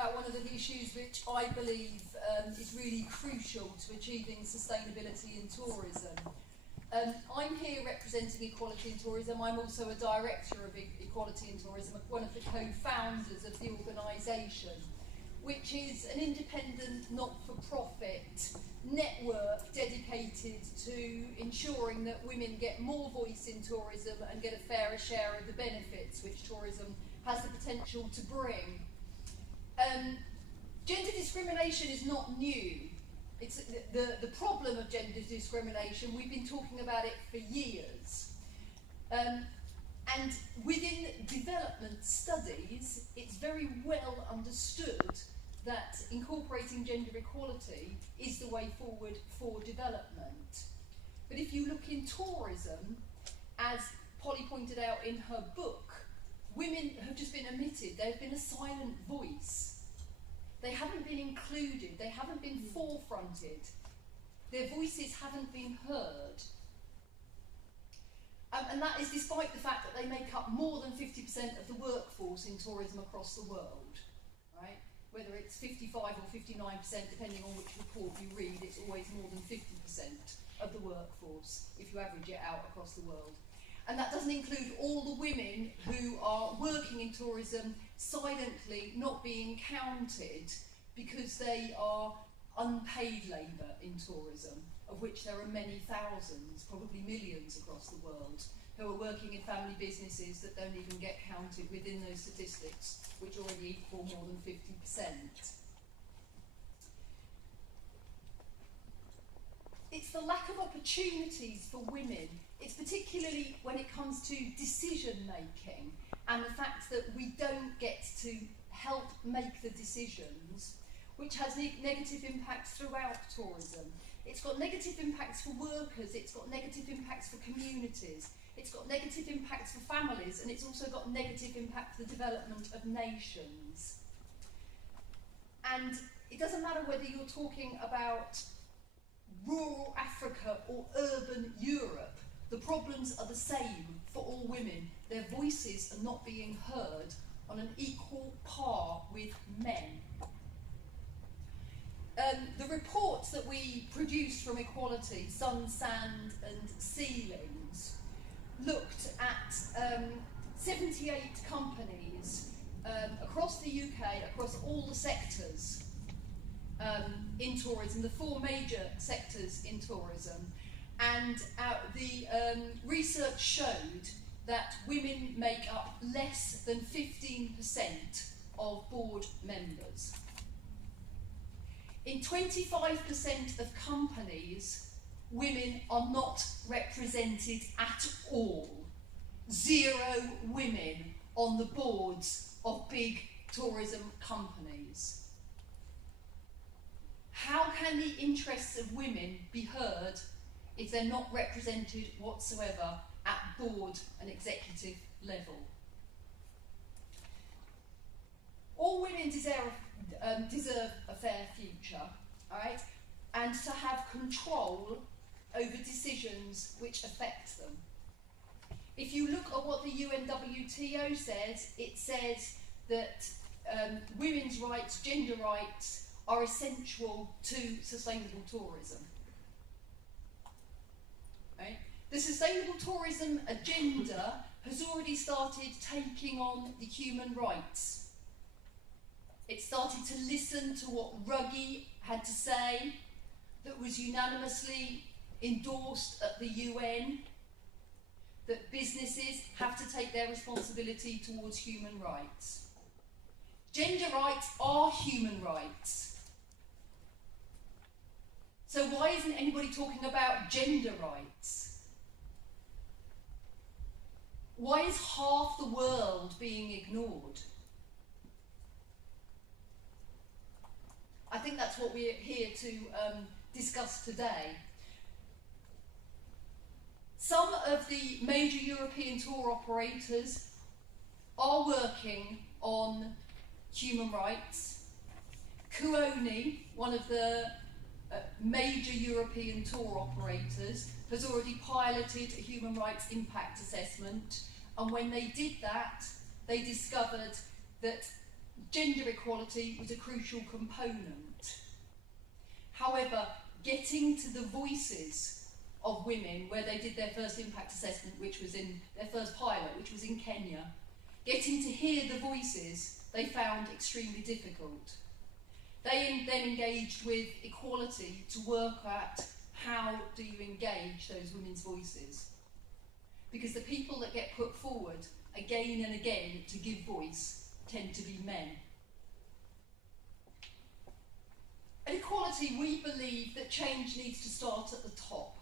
about one of the issues which I believe is really crucial to achieving sustainability in tourism. I'm here representing Equality in Tourism. I'm also a director of Equality in Tourism, one of the co-founders of the organisation, which is an independent, not-for-profit network dedicated to ensuring that women get more voice in tourism and get a fairer share of the benefits which tourism has the potential to bring. Gender discrimination is not new. It's the problem of gender discrimination. We've been talking about it for years. And within development studies, it's very well understood that incorporating gender equality is the way forward for development. But if you look in tourism, as Polly pointed out in her book, women have just been omitted. They've been a silent voice. They haven't been included. They haven't been forefronted. Their voices haven't been heard. And that is despite the fact that they make up more than 50% of the workforce in tourism across the world, right? Whether it's 55 or 59%, depending on which report you read, it's always more than 50% of the workforce if you average it out across the world. And that doesn't include all the women who are working in tourism silently, not being counted, because they are unpaid labour in tourism, of which there are many thousands, probably millions across the world, who are working in family businesses that don't even get counted within those statistics, which already equal more than 50%. It's the lack of opportunities for women. It's particularly when it comes to decision making and the fact that we don't get to help make the decisions, which has negative impacts throughout tourism. It's got negative impacts for workers, it's got negative impacts for communities, it's got negative impacts for families, and it's also got negative impact for the development of nations. And it doesn't matter whether you're talking about rural Africa or urban Europe, the problems are the same for all women. Their voices are not being heard on an equal par with men. The reports that we produced from Equality, Sun, Sand and Ceilings, looked at 78 companies across the UK, across all the sectors in tourism, the four major sectors in tourism, and the research showed that women make up less than 15% of board members. In 25% of companies, women are not represented at all. 0 women on the boards of big tourism companies. How can the interests of women be heard if they're not represented whatsoever at board and executive level? All women deserve a fair future, all right? And to have control over decisions which affect them. If you look at what the UN WTO says, it says that women's rights, gender rights, are essential to sustainable tourism. Right? The Sustainable Tourism Agenda has already started taking on the human rights. It started to listen to what Ruggie had to say, that was unanimously endorsed at the UN, that businesses have to take their responsibility towards human rights. Gender rights are human rights. So why isn't anybody talking about gender rights? Why is half the world being ignored? I think that's what we're here to discuss today. Some of the major European tour operators are working on human rights. Kuoni, one of the major European tour operators, has already piloted a human rights impact assessment, and when they did that, they discovered that gender equality was a crucial component. However, getting to the voices of women, where they did their first impact assessment, which was in their first pilot, which was in Kenya, getting to hear the voices, they found extremely difficult. They then engaged with equality to work at how do you engage those women's voices. Because the people that get put forward again and again to give voice tend to be men. At Equality, we believe that change needs to start at the top.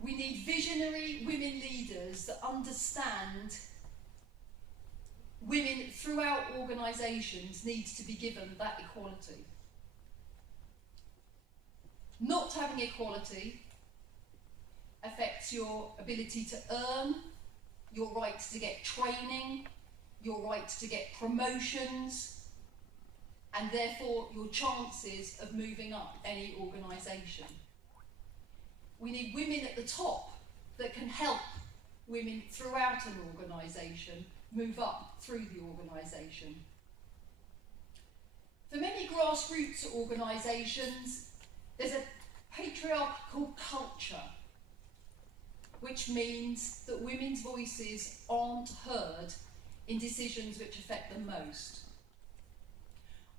We need visionary women leaders that understand women throughout organisations need to be given that equality. Not having equality affects your ability to earn, your right to get training, your right to get promotions, and therefore your chances of moving up any organisation. We need women at the top that can help women throughout an organisation move up through the organisation. For many grassroots organisations, there's a patriarchal culture, which means that women's voices aren't heard in decisions which affect them most.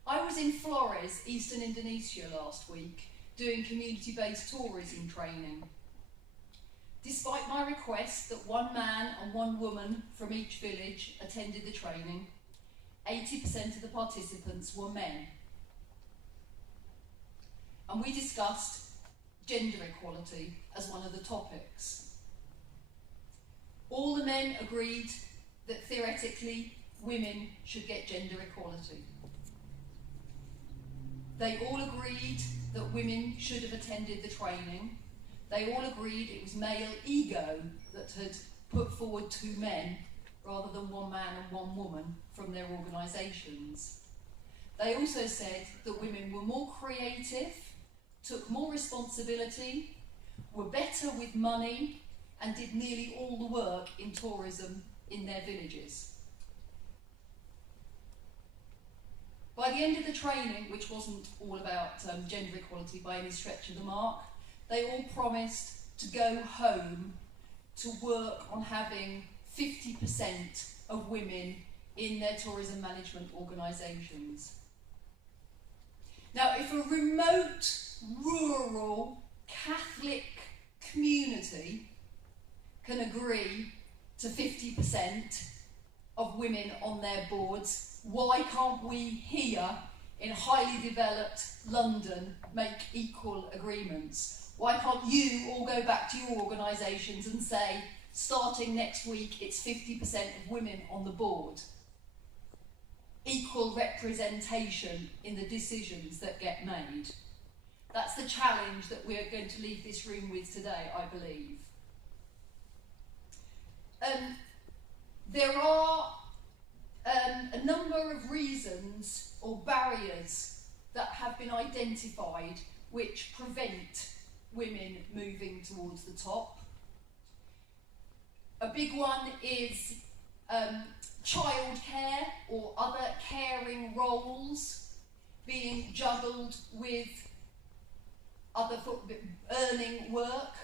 I was in Flores, eastern Indonesia last week, doing community-based tourism training. Despite my request that one man and one woman from each village attended the training, 80% of the participants were men. And we discussed gender equality as one of the topics. All the men agreed that theoretically women should get gender equality. They all agreed that women should have attended the training. They all agreed it was male ego that had put forward two men rather than one man and one woman from their organisations. They also said that women were more creative, took more responsibility, were better with money, and did nearly all the work in tourism in their villages. By the end of the training, which wasn't all about gender equality by any stretch of the mark, they all promised to go home to work on having 50% of women in their tourism management organisations. Now, if a remote, rural, Catholic community can agree to 50% of women on their boards, why can't we here in highly developed London make equal agreements? Why can't you all go back to your organisations and say, starting next week, it's 50% of women on the board? Equal representation in the decisions that get made. That's the challenge that we're going to leave this room with today, I believe. There are a number of reasons or barriers that have been identified which prevent women moving towards the top. A big one is childcare or other caring roles being juggled with other earning work.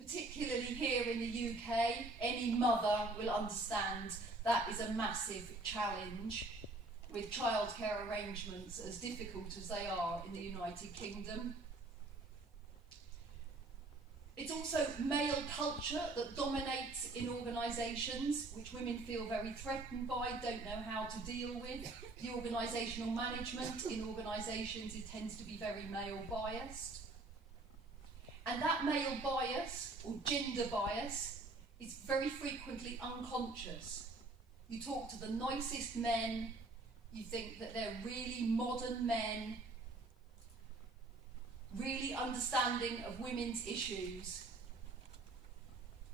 Particularly here in the UK, any mother will understand that is a massive challenge, with childcare arrangements as difficult as they are in the United Kingdom. It's also male culture that dominates in organisations, which women feel very threatened by, don't know how to deal with. The organisational management in organisations, it tends to be very male biased. And that male bias, or gender bias, is very frequently unconscious. You talk to the nicest men, you think that they're really modern men, really understanding of women's issues.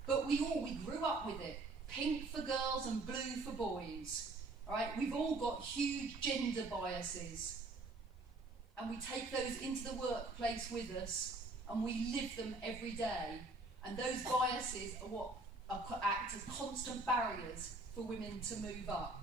But we grew up with it. Pink for girls and blue for boys. All right? We've all got huge gender biases. And we take those into the workplace with us, and we live them every day. And those biases are what act as constant barriers for women to move up.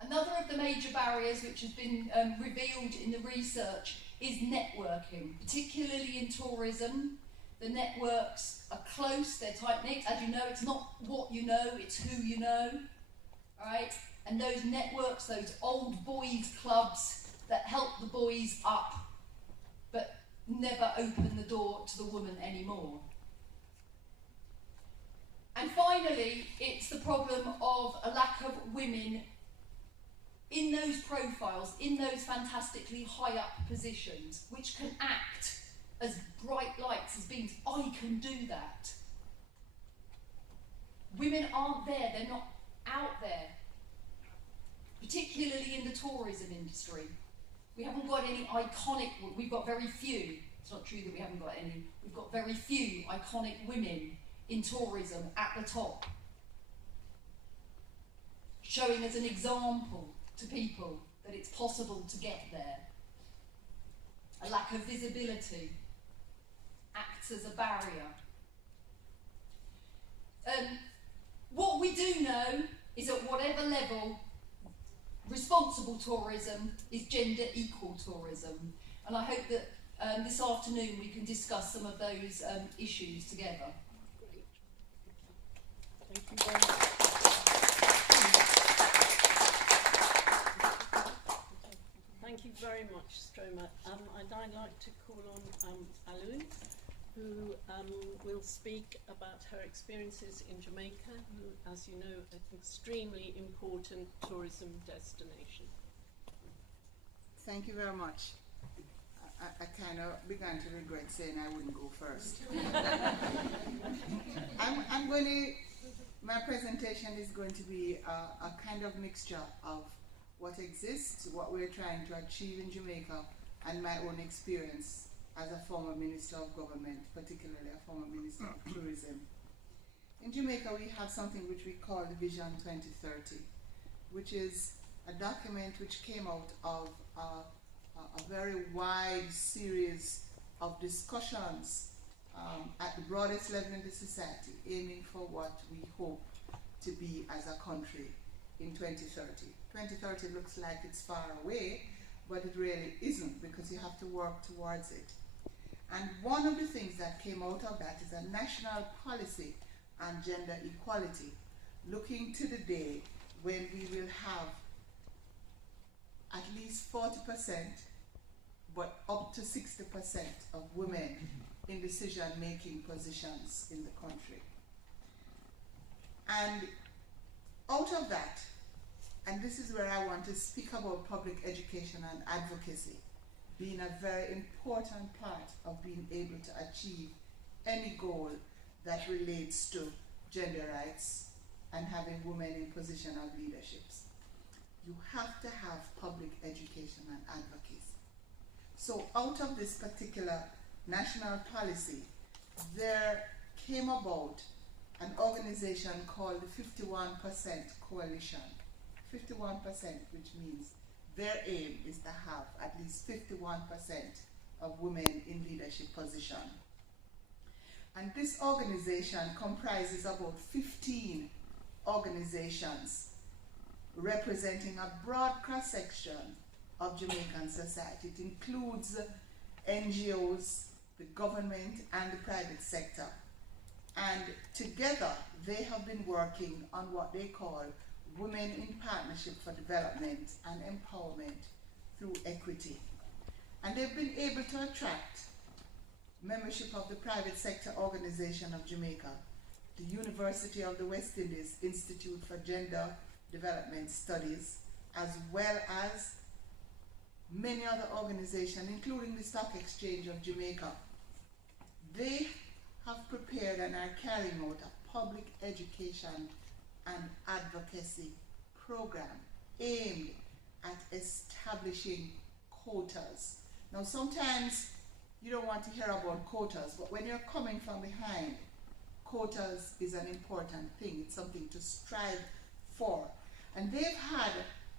Another of the major barriers which has been revealed in the research is networking, particularly in tourism. The networks are close, they're tight-knit. As you know, it's not what you know, it's who you know. All right? And those networks, those old boys clubs that help the boys up, but never open the door to the woman anymore. And finally, it's the problem of a lack of women in those profiles, in those fantastically high up positions, which can act as bright lights, as beings. I can do that. Women aren't there, they're not out there, particularly in the tourism industry. We haven't got any iconic, we've got very few, it's not true that we haven't got any, we've got very few iconic women in tourism at the top, showing as an example to people that it's possible to get there. A lack of visibility acts as a barrier. What we do know is at whatever level, responsible tourism is gender equal tourism. And I hope that this afternoon we can discuss some of those issues together. Great. Thank you very much. Thank you very much, Stroma. I'd like to call on Alun, who will speak about her experiences in Jamaica, who, as you know, is an extremely important tourism destination. Thank you very much. I kind of began to regret saying I wouldn't go first. I'm going to, my presentation is going to be a kind of mixture of what exists, what we're trying to achieve in Jamaica, and my own experience as a former Minister of Government, particularly a former Minister of Tourism. In Jamaica, we have something which we call the Vision 2030, which is a document which came out of a very wide series of discussions at the broadest level in the society, aiming for what we hope to be as a country in 2030. 2030 looks like it's far away, but it really isn't, because you have to work towards it. And one of the things that came out of that is a national policy on gender equality, looking to the day when we will have at least 40%, but up to 60% of women in decision-making positions in the country. And out of that, and this is where I want to speak about public education and advocacy, being a very important part of being able to achieve any goal that relates to gender rights and having women in position of leaderships. You have to have public education and advocacy. So out of this particular national policy, there came about an organization called the 51% Coalition. 51%, which means their aim is to have at least 51% of women in leadership position. And this organization comprises about 15 organizations representing a broad cross-section of Jamaican society. It includes NGOs, the government, and the private sector. And together, they have been working on what they call Women in Partnership for Development and Empowerment through Equity. And they've been able to attract membership of the private sector organization of Jamaica, the University of the West Indies Institute for Gender Development Studies, as well as many other organizations, including the Stock Exchange of Jamaica. They have prepared and are carrying out a public education and advocacy program aimed at establishing quotas. Now, sometimes you don't want to hear about quotas, but when you're coming from behind, quotas is an important thing. It's something to strive for. And they've had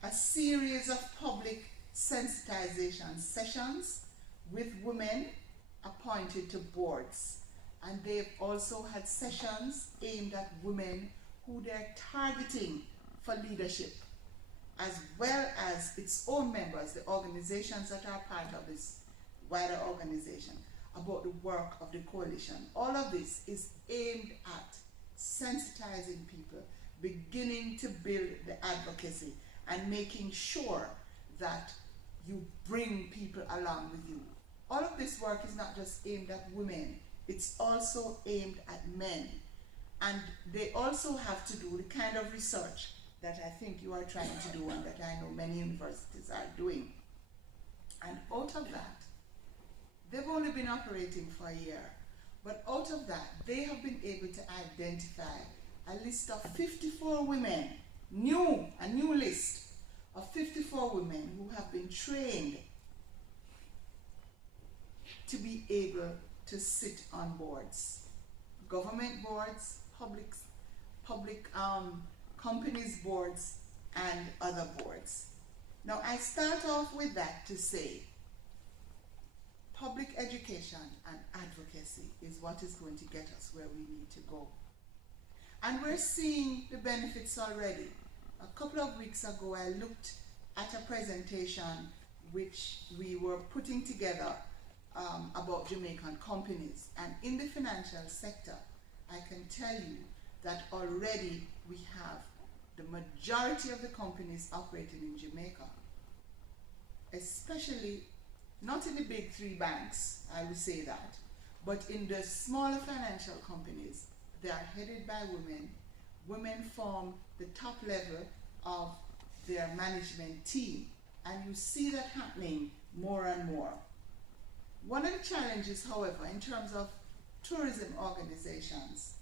a series of public sensitization sessions with women appointed to boards. And they've also had sessions aimed at women who they're targeting for leadership, as well as its own members, the organizations that are part of this wider organization, about the work of the coalition. All of this is aimed at sensitizing people, beginning to build the advocacy, and making sure that you bring people along with you. All of this work is not just aimed at women, it's also aimed at men. And they also have to do the kind of research that I think you are trying to do and that I know many universities are doing. And out of that, they've only been operating for a year, but out of that, they have been able to identify a list of 54 women, a new list of 54 women who have been trained to be able to sit on boards, government boards, public companies boards, and other boards. Now I start off with that to say public education and advocacy is what is going to get us where we need to go. And we're seeing the benefits already. A couple of weeks ago I looked at a presentation which we were putting together about Jamaican companies, and in the financial sector I can tell you that already we have the majority of the companies operating in Jamaica, especially not in the big three banks, I would say that, but in the smaller financial companies. They are headed by women. Women form the top level of their management team, and you see that happening more and more. One of the challenges, however, in terms of tourism organizations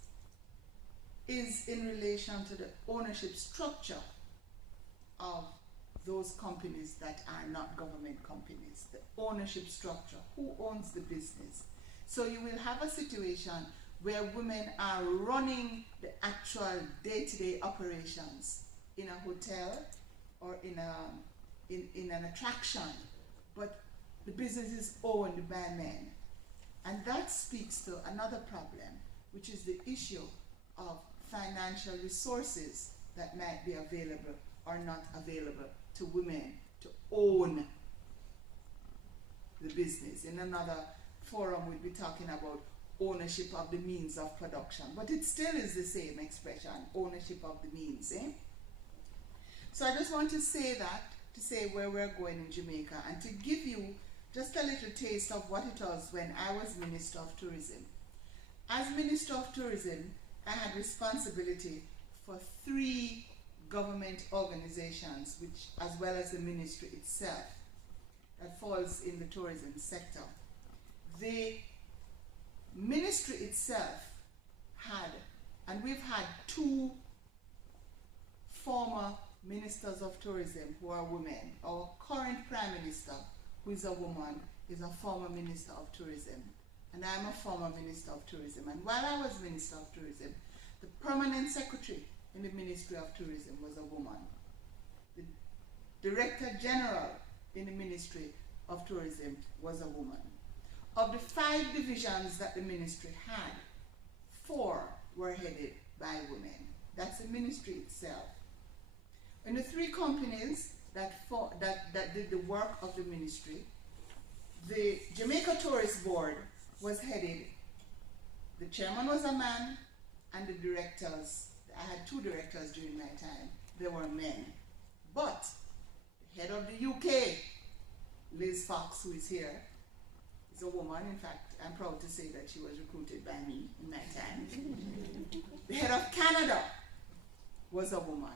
is in relation to the ownership structure of those companies that are not government companies. The ownership structure, who owns the business. So you will have a situation where women are running the actual day-to-day operations in a hotel or in an attraction, but the business is owned by men. And that speaks to another problem, which is the issue of financial resources that might be available or not available to women to own the business. In another forum we'll be talking about ownership of the means of production, but it still is the same expression, ownership of the means. So I just want to say that, to say where we're going in Jamaica, and to give you just a little taste of what it was when I was Minister of Tourism. As Minister of Tourism, I had responsibility for 3 government organizations, which, as well as the ministry itself, that falls in the tourism sector. The ministry itself had, and we've had 2 former ministers of tourism who are women. Our current Prime Minister, who is a woman, is a former Minister of Tourism. And I'm a former Minister of Tourism. And while I was Minister of Tourism, the Permanent Secretary in the Ministry of Tourism was a woman. The Director General in the Ministry of Tourism was a woman. Of the 5 divisions that the ministry had, 4 were headed by women. That's the ministry itself. In the 3 companies that did the work of the ministry, the Jamaica Tourist Board was headed, the chairman was a man, and the directors, I had 2 directors during my time, they were men. But the head of the UK, Liz Fox, who is here, is a woman. In fact, I'm proud to say that she was recruited by me in my time. The head of Canada was a woman.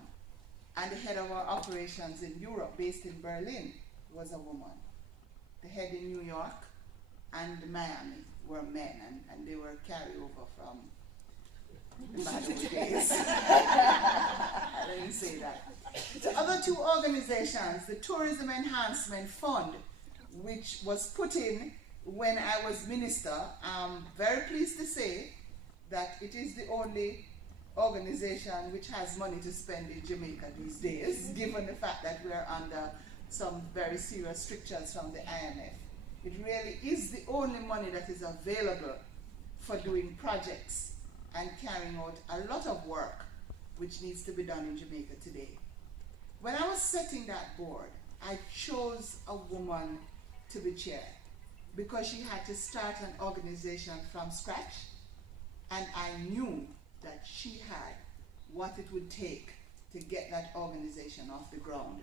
And the head of our operations in Europe, based in Berlin, was a woman. The head in New York and Miami were men, and they were carryover from the bad old days. Let me say that. The other 2 organizations, the Tourism Enhancement Fund, which was put in when I was minister, I'm very pleased to say that it is the only organization which has money to spend in Jamaica these days, given the fact that we are under some very serious strictures from the IMF. It really is the only money that is available for doing projects and carrying out a lot of work which needs to be done in Jamaica today. When I was setting that board, I chose a woman to be chair because she had to start an organization from scratch, and I knew that she had what it would take to get that organization off the ground.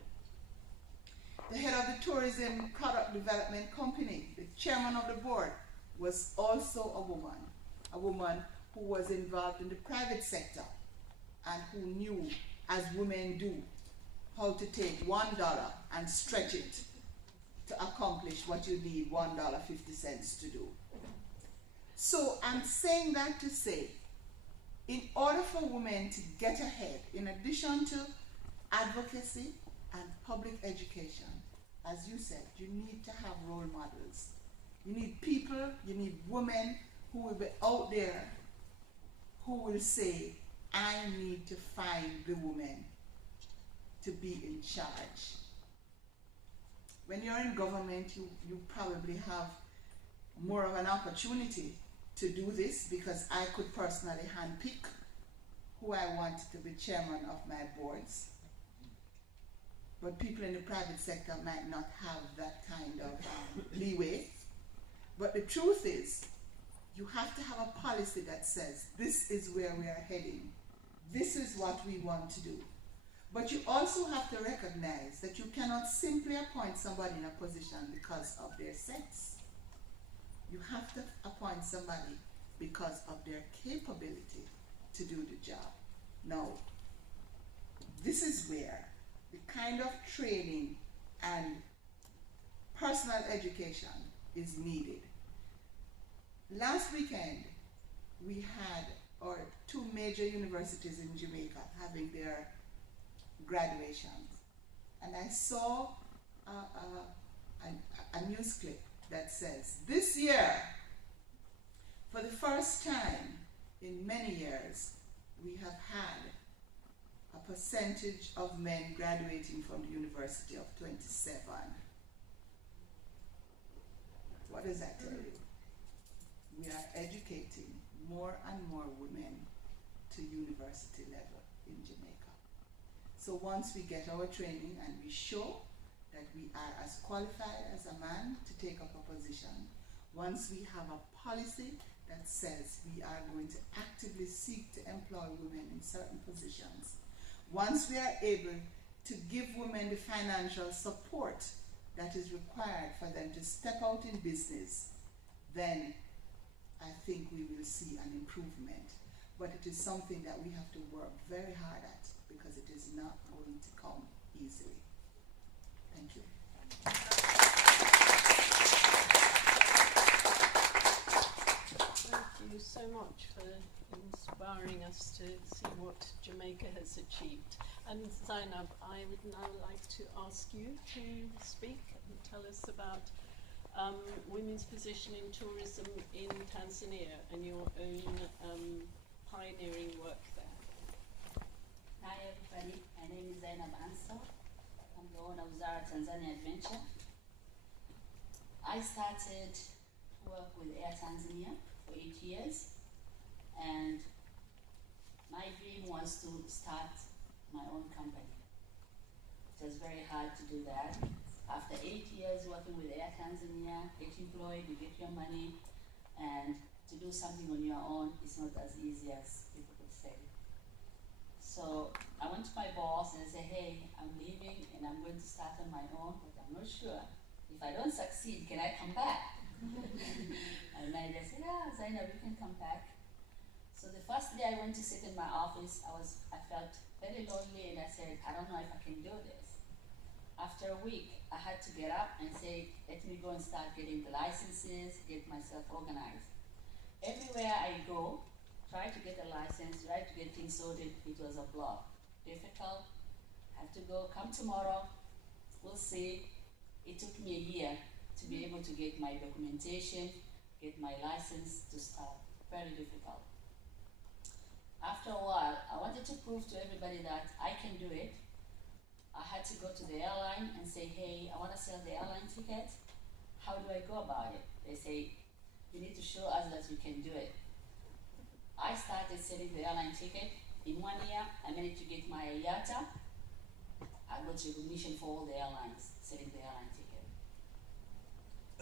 The head of the Tourism Product Development Company, the chairman of the board, was also a woman who was involved in the private sector and who knew, as women do, how to take $1 and stretch it to accomplish what you need $1.50 to do. So I'm saying that to say, in order for women to get ahead, in addition to advocacy and public education, as you said, you need to have role models. You need people, you need women who will be out there who will say, I need to find the woman to be in charge. When you're in government, you probably have more of an opportunity to do this, because I could personally handpick who I want to be chairman of my boards. But people in the private sector might not have that kind of leeway. But the truth is, you have to have a policy that says, this is where we are heading. This is what we want to do. But you also have to recognize that you cannot simply appoint somebody in a position because of their sex. You have to appoint somebody because of their capability to do the job. Now, this is where the kind of training and personal education is needed. Last weekend, we had our two major universities in Jamaica having their graduations. And I saw a news clip that says, this year, for the first time in many years, we have had a percentage of men graduating from the university of 27. What does that tell you? We are educating more and more women to university level in Jamaica. So once we get our training and we show that we are as qualified as a man to take up a position, once we have a policy that says we are going to actively seek to employ women in certain positions, once we are able to give women the financial support that is required for them to step out in business, then I think we will see an improvement. But it is something that we have to work very hard at, because it is not going to come easily. Thank you. Thank you so much for inspiring us to see what Jamaica has achieved. And Zainab, I would now like to ask you to speak and tell us about women's position in tourism in Tanzania and your own pioneering work there. Hi everybody, my name is Zainab Ansel. I'm the owner of Zara Tanzania Adventure. I started work with Air Tanzania for 8 years, and my dream was to start my own company. It was very hard to do that. After 8 years working with Air Tanzania, get employed, you get your money, and to do something on your own is not as easy as people could say. So I went to my boss and I said, hey, I'm leaving and I'm going to start on my own, but I'm not sure. If I don't succeed, can I come back? And my manager said, yeah, Zainab, you can come back. So the first day I went to sit in my office, I felt very lonely, and I said, I don't know if I can do this. After a week, I had to get up and say, let me go and start getting the licenses, get myself organized. Everywhere I go, try to get a license, try to get things sorted, it was a block. Difficult, have to go, come tomorrow, we'll see. It took me a year to be able to get my documentation, get my license to start. Very difficult. After a while, I wanted to prove to everybody that I can do it. I had to go to the airline and say, hey, I want to sell the airline ticket. How do I go about it? They say, you need to show us that you can do it. I started selling the airline ticket In 1 year, I managed to get my IATA. I got recognition for all the airlines, selling the airline ticket.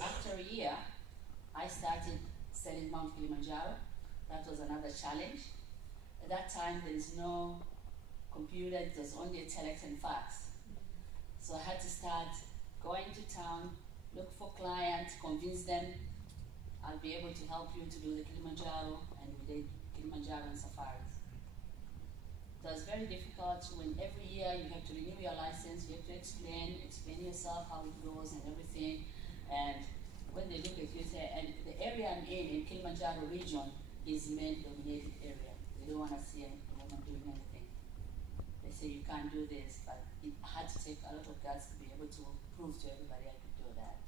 After a year, I started selling Mount Kilimanjaro. That was another challenge. At that time, there is no computer, it was only a telex and fax. So I had to start going to town, look for clients, convince them I'll be able to help you to do the Kilimanjaro, and we did Kilimanjaro and safaris. It was very difficult when every year you have to renew your license, you have to explain yourself, how it goes and everything. And when they look at you, say, and the area I'm in Kilimanjaro region, is male-dominated area. They don't want to see a woman doing anything. They say you can't do this, but it had to take a lot of guts to be able to prove to everybody I could do that.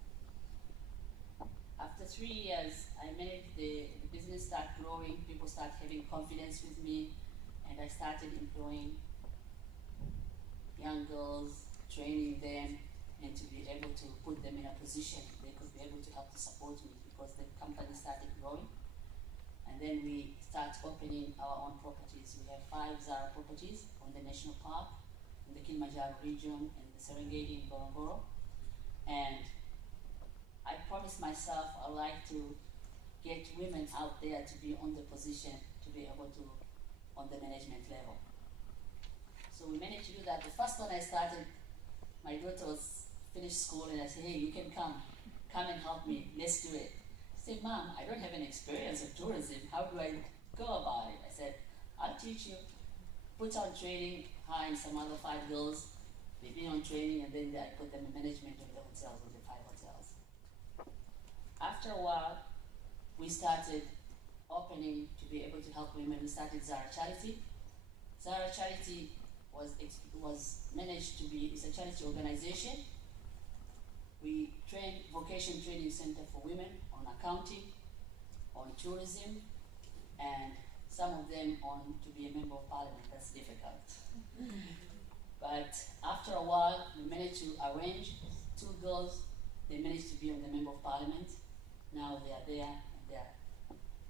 After 3 years, I managed the business start growing, people start having confidence with me, and I started employing young girls, training them, and to be able to put them in a position they could be able to help to support me, because the company started growing. And then we start opening our own properties. We have 5 Zara properties on the national park, in the Kilimanjaro region, and the Serengeti in Ngorongoro. And I promised myself I'd like to get women out there to be on the position, to be able to, on the management level. So we managed to do that. The first one I started, my daughter was finished school, and I said, hey, you can come and help me, let's do it. She said, Mom, I don't have any experience of tourism, how do I go about it? I said, I'll teach you. Put on training, hiring some other 5 girls, they've been on training, and then I put them in management of the hotels, of the 5 hotels. After a while, we started opening to be able to help women. We started Zara Charity. Zara Charity was managed to be, it's a charity organization. We train vocation training center for women on accounting, on tourism, and some of them on to be a member of parliament. That's difficult. But after a while, we managed to arrange 2 girls. They managed to be on the member of parliament. Now they are there, and they are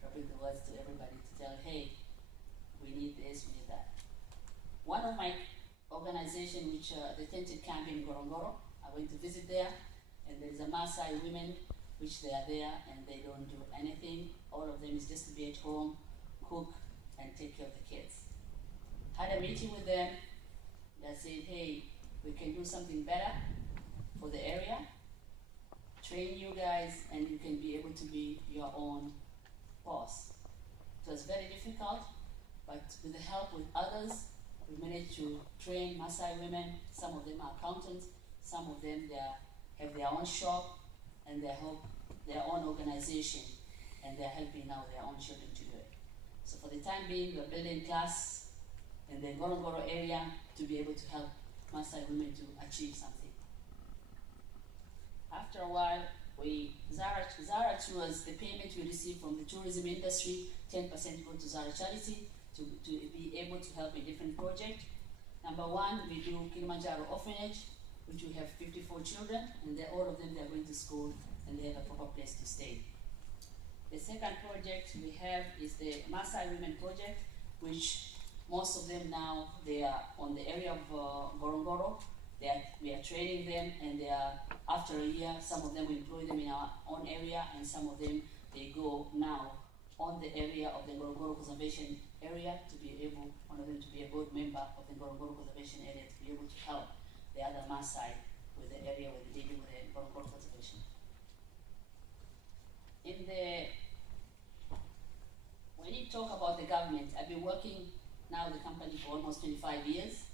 dropping the words to everybody to tell, hey, we need this, we need that. One of my organization, which the tented camp in Ngorongoro, I went to visit there, and there is a Maasai women, which they are there, and they don't do anything. All of them is just to be at home, cook, and take care of the kids. Had a meeting with them. They said, hey, we can do something better for the area, train you guys, and you can be able to be your own boss. It was very difficult, but with the help with others, we managed to train Maasai women. Some of them are accountants, some of them have their own shop, and they help their own organization, and they're helping now their own children to do it. So for the time being, we're building class in the Ngorongoro area to be able to help Maasai women to achieve something. After a while, Zara Tours, the payment we receive from the tourism industry, 10% go to Zara Charity to be able to help in different projects. Number 1, we do Kilimanjaro Orphanage, which we have 54 children, and all of them, they're going to school, and they have a proper place to stay. The second project we have is the Maasai Women Project, which most of them now, they are on the area of Ngorongoro. We are training them, and they are, after a year, some of them we employ them in our own area, and some of them, they go now on the area of the Ngorongoro Conservation Area to be able, one of them to be a board member of the Ngorongoro Conservation Area to be able to help the other Maasai with the area where they're dealing with the Ngorongoro Conservation. When you talk about the government, I've been working now the company for almost 25 years.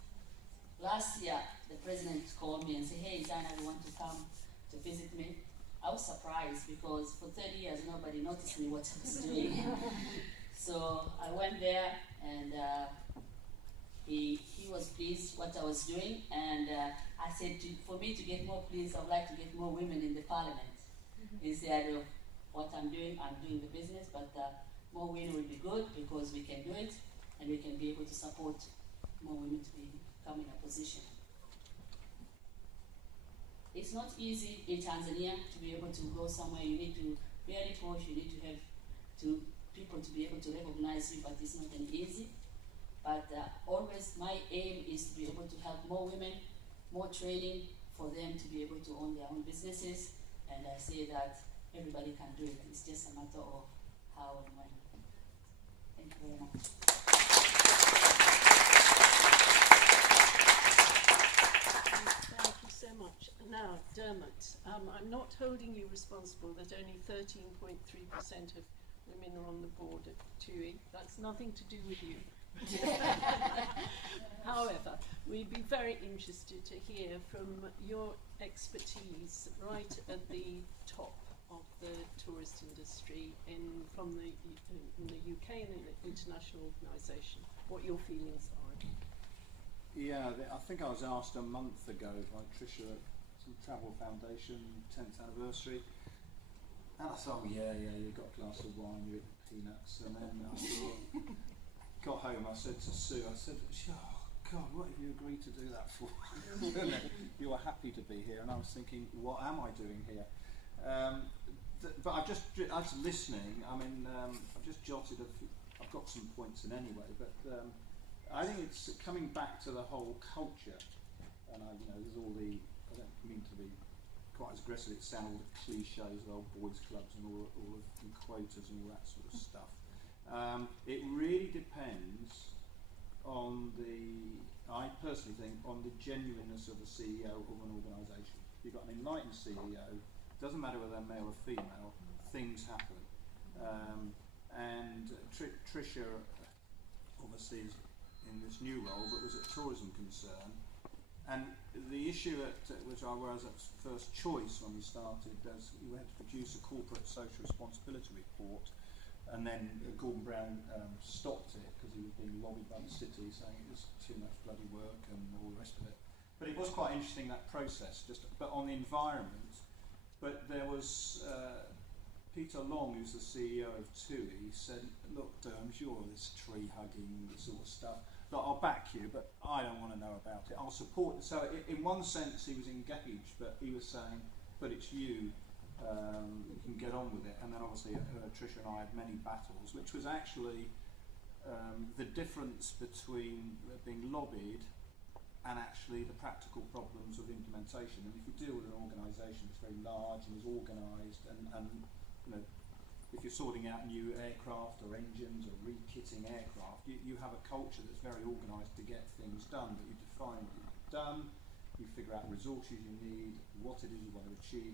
Last year, the president called me and said, hey, Zana, you want to come to visit me? I was surprised because for 30 years, nobody noticed me what I was doing. So I went there, and he was pleased what I was doing, and I said, for me to get more pleased, I'd like to get more women in the parliament. Instead of what I'm doing the business, but more women will be good because we can do it, and we can be able to support more women to come in a position. It's not easy in Tanzania to be able to go somewhere. You need to really push, you need to have people to be able to recognize you, but it's not an easy. But always my aim is to be able to help more women, more training for them to be able to own their own businesses. And I say that everybody can do it. It's just a matter of how and when. Thank you very much. Thank you so much. Now, Dermot, I'm not holding you responsible that only 13.3% of women are on the board at TUI. That's nothing to do with you. However, we'd be very interested to hear from your expertise right at the top of the tourist industry from the UK and in the international organisation, what your feelings are. Yeah, I think I was asked a month ago by Tricia at some Travel Foundation 10th anniversary, and I thought, yeah, you got a glass of wine, you ate peanuts, and then I got home, I said to Sue, oh God, what have you agreed to do that for? You were happy to be here, and I was thinking, what am I doing here? But I was listening. I mean, I've just jotted I've got some points in anyway, but I think it's coming back to the whole culture, and there's all I don't mean to be quite as aggressive, it sounds all the cliches of old boys clubs and all the quotas and all that sort of stuff. It really depends on I personally think, on the genuineness of the CEO of an organisation. If you've got an enlightened CEO, doesn't matter whether they're male or female, things happen. And Tricia obviously is in this new role, but was at Tourism Concern. And the issue which I was at first choice when we started, we had to produce a corporate social responsibility report, and then Gordon Brown stopped it because he was being lobbied by the city, saying it was too much bloody work and all the rest of it. But it was quite interesting, that process, but on the environment. But there was Peter Long, who's the CEO of TUI, said, look, Derms, you're all this tree hugging, this sort of stuff. Look, I'll back you, but I don't want to know about it. I'll support it. So in one sense he was engaged, but he was saying, but it's you. You can get on with it. And then obviously Tricia and I had many battles, which was actually the difference between being lobbied and actually the practical problems of implementation. And if you deal with an organisation that's very large and is organised, and if you're sorting out new aircraft or engines or re-kitting aircraft, you have a culture that's very organised to get things done, but you define what you've done, you figure out resources you need, what it is you want to achieve,